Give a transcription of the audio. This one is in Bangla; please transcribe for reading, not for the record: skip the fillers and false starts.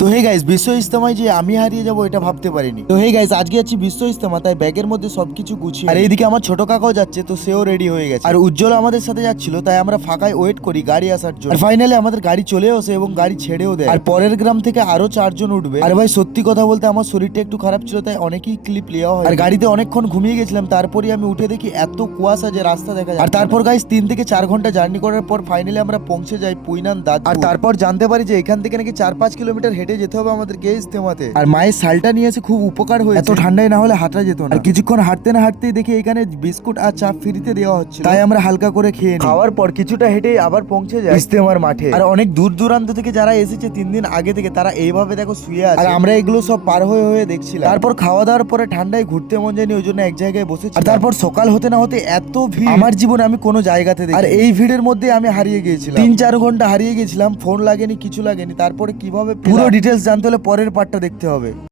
তো হে গাইস, বিশ্ব ইস্তেমায় যে আমি হারিয়ে যাবো এটা ভাবতে পারিনি। তো হে গাইস, আজকে যাচ্ছি বিশ্ব ইস্তেমা, তাই ব্যাগের মধ্যে সবকিছু গুছিয়ে। আর এইদিকে আমার ছোট কাকাও যাচ্ছে, তো সেও রেডি হয়ে গেছে। আর উজ্জ্বল আমাদের সাথে যাচ্ছিল, তাই আমরা ফাঁকায় ওয়েট করি গাড়ি আসার জন্য। আর ফাইনালি আমাদের গাড়ি চলেও আসে এবং গাড়ি ছেড়েও দেয়। আর পরের গ্রাম থেকে আরো 4 জন উঠবে। আর ভাই সত্যি কথা বলতে আমার শরীরটা একটু খারাপ ছিল, তাই অনেকই ক্লিপ নেওয়া হয়। আর গাড়িতে অনেকক্ষণ ঘুমিয়ে গেছিলাম, তারপরে আমি উঠে দেখি এত কুয়াশা যে রাস্তা দেখা যায়। আর তারপর গাইস 3 থেকে 4 ঘন্টা জার্নি করার পর ফাইনালি আমরা পৌঁছে যাই পুইনান দাদ। আর তারপর জানতে পারি যে এখান থেকে নাকি 4-5 কিলোমিটার হেঁটে যেতে হবে আমাদেরকে ইস্তেমাতে। আর মায়ের শালটা নিয়ে এসে খুব উপকার হয়েছে, এত ঠান্ডায় না হলে হাঁটা যেত না। আর কিছুক্ষণ হাঁটতে না হাঁটতেই দেখি এখানে বিস্কুট আর চা ফ্রিতে দেওয়া হচ্ছে, তাই আমরা হালকা করে খেয়ে নিই। খাওয়ার পর কিছুটা হেঁটে আবার পৌঁছে যায় ইস্তেমার মাঠে। আর অনেক দূর দূরান্ত থেকে যারা এসেছে 3 দিন আগে থেকে, তারা এইভাবে দেখো শুয়ে আছে। আর আমরা এগুলো সব পার হয়ে হয়ে দেখছিলাম। তারপর খাওয়া দাওয়ার পরে ঠান্ডায় ঘুরতে মন যায়নি, ওই জন্য এক জায়গায় বসেছি। আর তারপর সকাল হতে না হতে এত ভিড় আমার জীবনে আমি কোনো জায়গাতে দেখি। আর এই ভিড়ের মধ্যে আমি হারিয়ে গিয়েছিলাম, 3-4 ঘন্টা হারিয়ে গেছিলাম। ফোন লাগেনি, কিছু লাগেনি। তারপরে কিভাবে পুরো ডিটেলস জানতে হলে পরের পার্টটা দেখতে হবে।